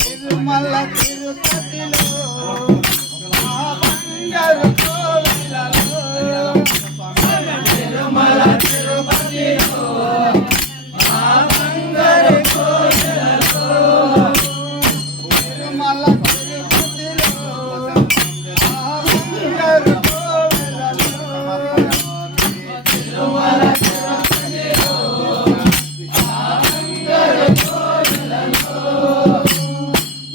తిరుమల తిరుపతిలో ఆ బంగారు కోవెలలో తిరుమల తిరుపతిలో ఆ బంగారు కోవెలలో తిరుమల తిరుపతిలో ఆ బంగారు కోవెలలో తిరుమల తిరుపతిలో ఆ బంగారు కోవెలలో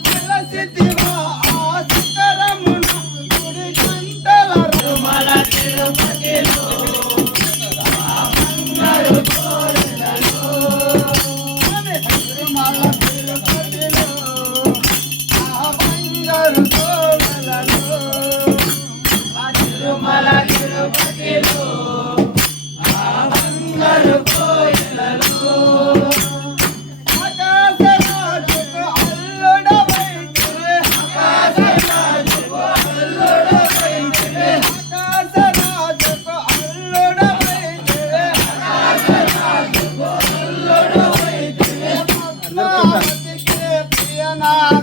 వెలసితివా ఆ శిఖరమున గుడి గంటల తిరుమల తిరుపతిలో ఆ బంగారు కోవెలలో తిరుమల తిరుపతిలో ఆ బంగారు కోవెలలో తిరుమల తిరుపతిలో ఆ బంగారు కోవెలలో ఆకాశరాజుకు అల్లుడవైతివే ఆకాశరాజుకు అల్లుడవైతివే ఆకాశరాజుకు అల్లుడవైతివే ఆకాశరాజుకు అల్లుడవైతివే పద్మావతికి ప్రియనాథ